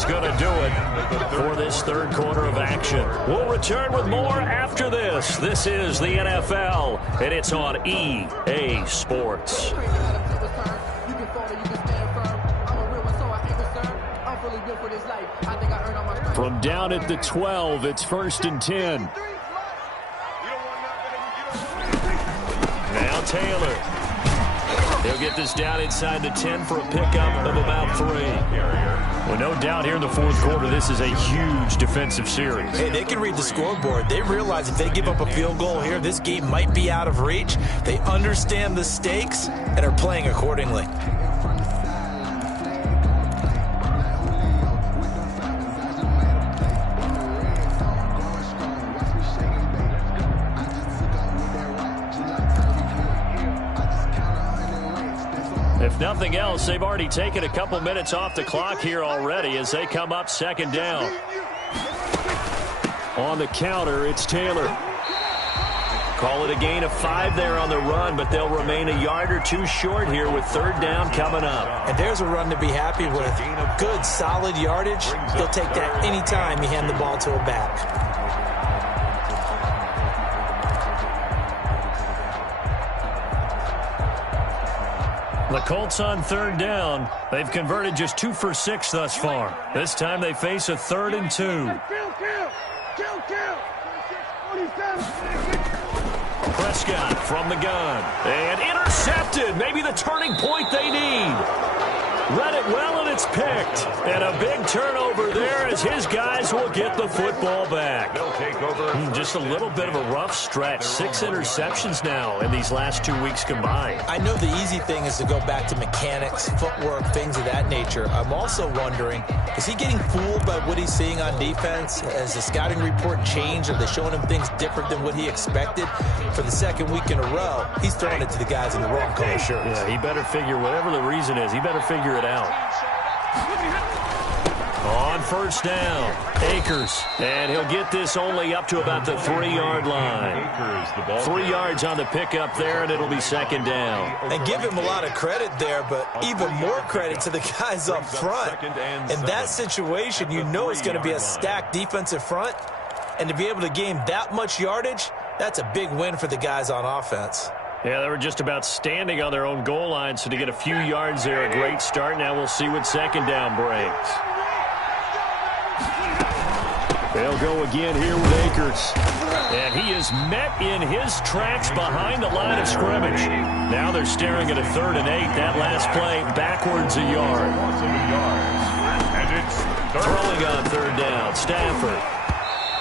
Going to do it for this third quarter of action. We'll return with more after this. This is the NFL, and it's on EA Sports. From down at the 12, it's first and 10. Now Taylor. He'll get this down inside the 10 for a pickup of about 3. Well, no doubt here in the fourth quarter, this is a huge defensive series. Hey, they can read the scoreboard. They realize if they give up a field goal here, this game might be out of reach. They understand the stakes and are playing accordingly. If nothing else, they've already taken a couple minutes off the clock here already as they come up second down. On the counter, it's Taylor. Call it a gain of 5 there on the run, but they'll remain a yard or 2 short here with third down coming up. And there's a run to be happy with. Good, solid yardage. He'll take that anytime you hand the ball to a back. The Colts on third down. They've converted just 2 for 6 thus far. This time they face a 3rd and 2. Prescott from the gun. And intercepted. Maybe the turning point they need. Read it well, and it's picked. And a big turnover there as his guys will get the football back. They'll take over. Just a little bit of a rough stretch. 6 interceptions now in these last 2 weeks combined. I know the easy thing is to go back to mechanics, footwork, things of that nature. I'm also wondering, is he getting fooled by what he's seeing on defense? Has the scouting report changed? Are they showing him things different than what he expected? For the second week in a row, he's throwing it to the guys in the wrong color shirts. Yeah, he better figure, whatever the reason is, he better figure it out. On first down, Akers, and he'll get this only up to about the 3-yard line. 3 yards on the pickup there, and it'll be second down. And give him a lot of credit there, but even more credit to the guys up front. In that situation, you know it's going to be a stacked defensive front, and to be able to gain that much yardage, that's a big win for the guys on offense. Yeah, they were just about standing on their own goal line, so to get a few yards there, a great start. Now we'll see what second down brings. They'll go again here with Akers. And he is met in his tracks behind the line of scrimmage. Now they're staring at a 3rd and 8. That last play backwards a yard. And it's throwing on third down, Stafford.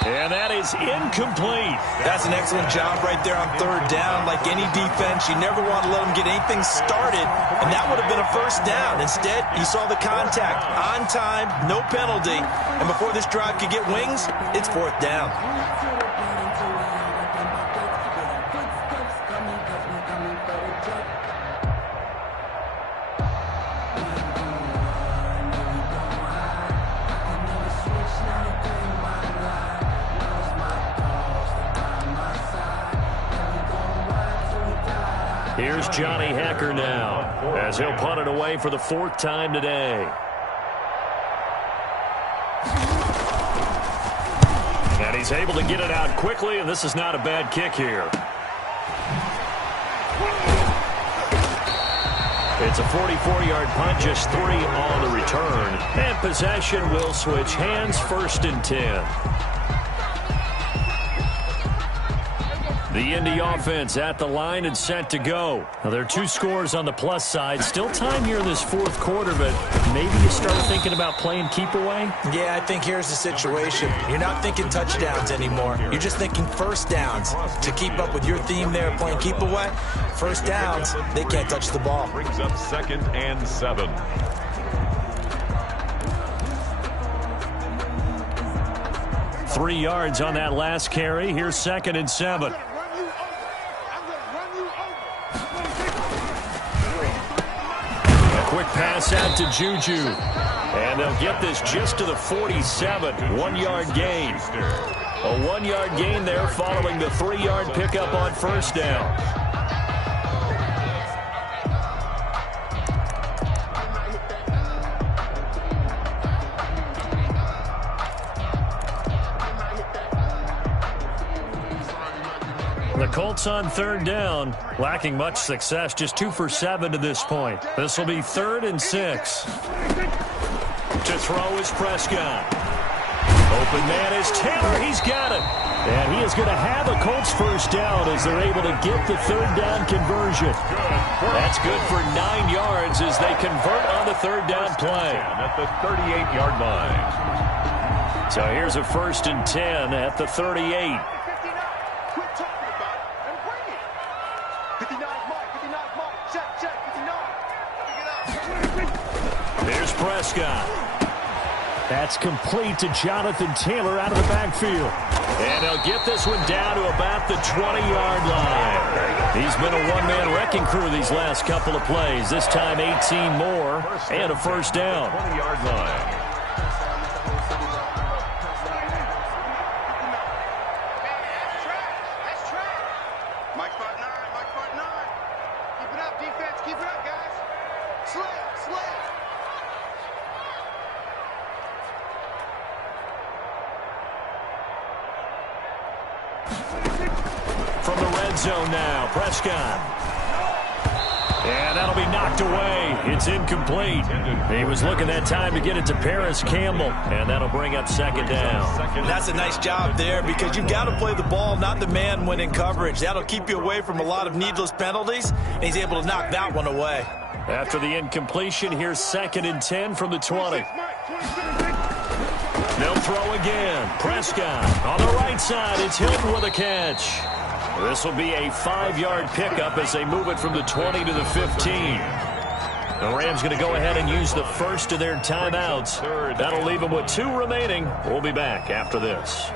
And that is incomplete. That's an excellent job right there on third down. Like any defense, you never want to let them get anything started, and that would have been a first down. Instead, you saw the contact on time, no penalty, and before this drive could get wings, it's 4th down. Here's Johnny Hacker now, as he'll punt it away for the 4th time today. And he's able to get it out quickly, and this is not a bad kick here. It's a 44-yard punt, just 3 on the return. And possession will switch hands, 1st and 10. The Indy offense at the line and set to go. Now, there are 2 scores on the plus side. Still time here in this 4th quarter, but maybe you start thinking about playing keep away? Yeah, I think here's the situation. You're not thinking touchdowns anymore. You're just thinking first downs. To keep up with your theme there, playing keep away, first downs, they can't touch the ball. Brings up 2nd and 7. Three yards on that last carry. Here's 2nd and 7. Quick pass out to Juju. And they'll get this just to the 47. 1-yard gain. A 1-yard gain there following the 3-yard pickup on 1st down. The Colts on 3rd down, lacking much success, just 2 for 7 to this point. This will be 3rd and 6. To throw is Prescott. Open man is Taylor. He's got it. And he is going to have a Colts first down as they're able to get the 3rd down conversion. That's good for 9 yards as they convert on the 3rd down play. At the 38-yard line. So here's a 1st and 10 at the 38. Here's Prescott. That's complete to Jonathan Taylor out of the backfield. And they'll get this one down to about the 20-yard line. He's been a one-man wrecking crew these last couple of plays. This time 18 more and a first down. 20-yard line. From the red zone now, Prescott. And that'll be knocked away. It's incomplete. He was looking that time to get it to Paris Campbell, and that'll bring up 2nd down. That's a nice job there because you've got to play the ball, not the man when in coverage. That'll keep you away from a lot of needless penalties, and he's able to knock that one away. After the incompletion, here's 2nd and 10 from the 20. They'll throw again. Prescott on the right side. It's Hilton with a catch. This will be a 5-yard pickup as they move it from the 20 to the 15. The Rams going to go ahead and use the first of their timeouts. That'll leave them with 2 remaining. We'll be back after this.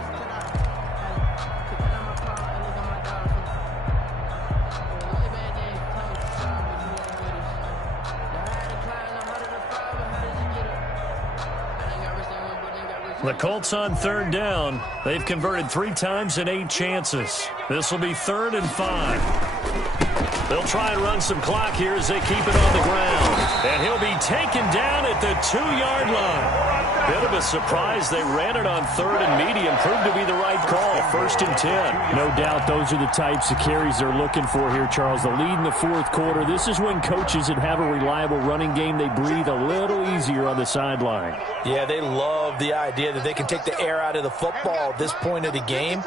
The Colts on 3rd down. They've converted 3 times in 8 chances. This will be 3rd and 5. They'll try and run some clock here as they keep it on the ground. And he'll be taken down at the 2-yard line. Bit of a surprise. They ran it on 3rd and medium. Proved to be the right call. 1st and 10. No doubt those are the types of carries they're looking for here, Charles. The lead in the 4th quarter. This is when coaches that have a reliable running game, they breathe a little easier on the sideline. Yeah, they love the idea that they can take the air out of the football at this point of the game.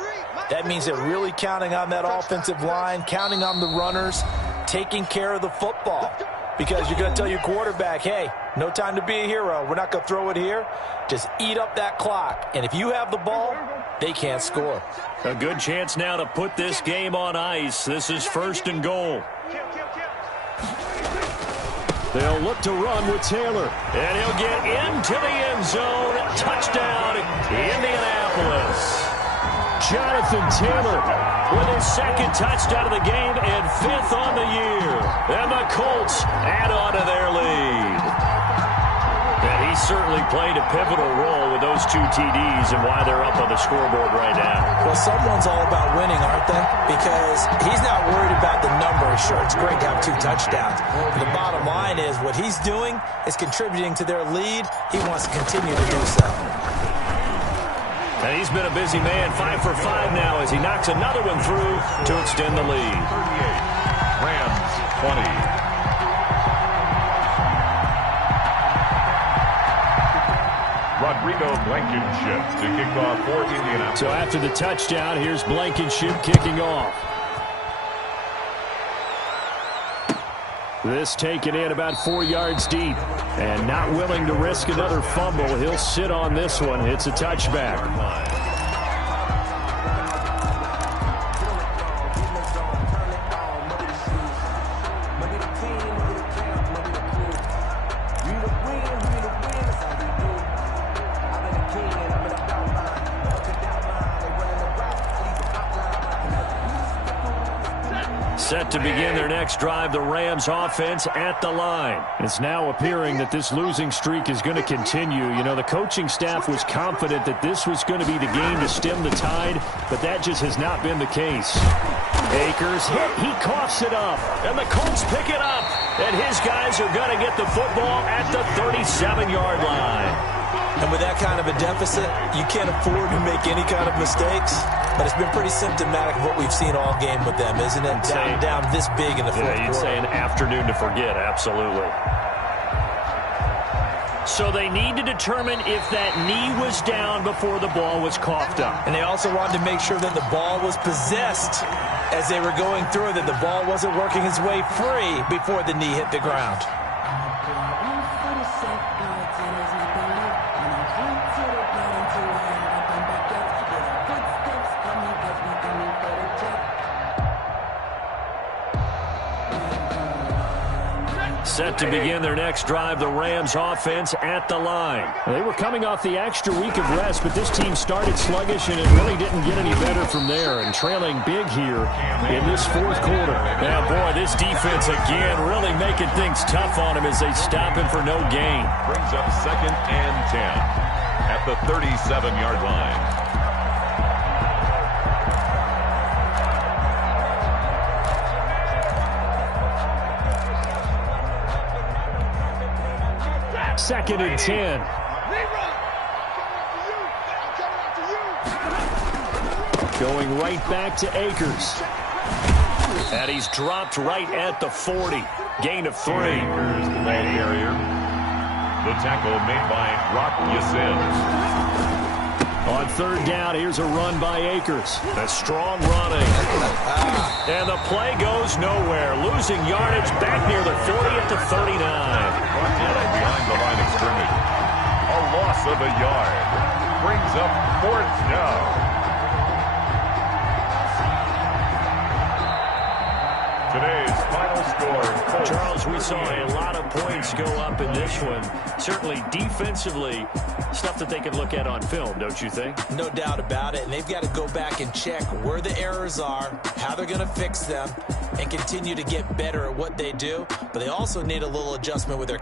That means they're really counting on that offensive line, counting on the runners, taking care of the football. Because you're going to tell your quarterback, hey, no time to be a hero. We're not going to throw it here. Just eat up that clock. And if you have the ball, they can't score. A good chance now to put this game on ice. This is 1st and goal. They'll look to run with Taylor. And he'll get into the end zone. Touchdown, Indianapolis. Jonathan Taylor with his 2nd touchdown of the game and 5th on the year. And the Colts add on to their lead. And he certainly played a pivotal role with those 2 TDs and why they're up on the scoreboard right now. Well, someone's all about winning, aren't they? Because he's not worried about the number. Sure, it's great to have 2 touchdowns. But the bottom line is what he's doing is contributing to their lead. He wants to continue to do so. And he's been a busy man, 5 for 5 now as he knocks another one through to extend the lead. 38, Rams 20. Rodrigo Blankenship to kick off for Indianapolis. So after the touchdown, here's Blankenship kicking off. This taken in about 4 yards deep. And not willing to risk another fumble. He'll sit on this one. It's a touchback. Set to begin their next drive, the Rams offense at the line. It's now appearing that this losing streak is going to continue. You know, the coaching staff was confident that this was going to be the game to stem the tide, but that just has not been the case. Akers hit, he coughs it up, and the Colts pick it up, and his guys are going to get the football at the 37-yard line. And with that kind of a deficit, you can't afford to make any kind of mistakes. But it's been pretty symptomatic of what we've seen all game with them, isn't it? Down this big in the fourth quarter. You'd say an afternoon to forget, absolutely. So they need to determine if that knee was down before the ball was coughed up. And they also wanted to make sure that the ball was possessed as they were going through, that the ball wasn't working its way free before the knee hit the ground. Set to begin their next drive, the Rams offense at the line. They were coming off the extra week of rest, but this team started sluggish, and it really didn't get any better from there, and trailing big here in this fourth quarter. Now, boy, this defense again really making things tough on him as they stop him for no gain. Brings up 2nd and 10 at the 37-yard line. Second and 10. Going right back to Akers. And he's dropped right at the 40. Gain of 3. Akers, the ball carrier. The tackle made by Brock Yasin. On 3rd down, here's a run by Akers. A strong running. And the play goes nowhere. Losing yardage back near the 40 at the 39. Brought down behind the line of scrimmage. A loss of a yard. Brings up 4th down. Today's final score. Charles, we saw a lot of points go up in this one. Certainly defensively, stuff that they can look at on film, don't you think? No doubt about it. And they've got to go back and check where the errors are, how they're going to fix them, and continue to get better at what they do. But they also need a little adjustment with their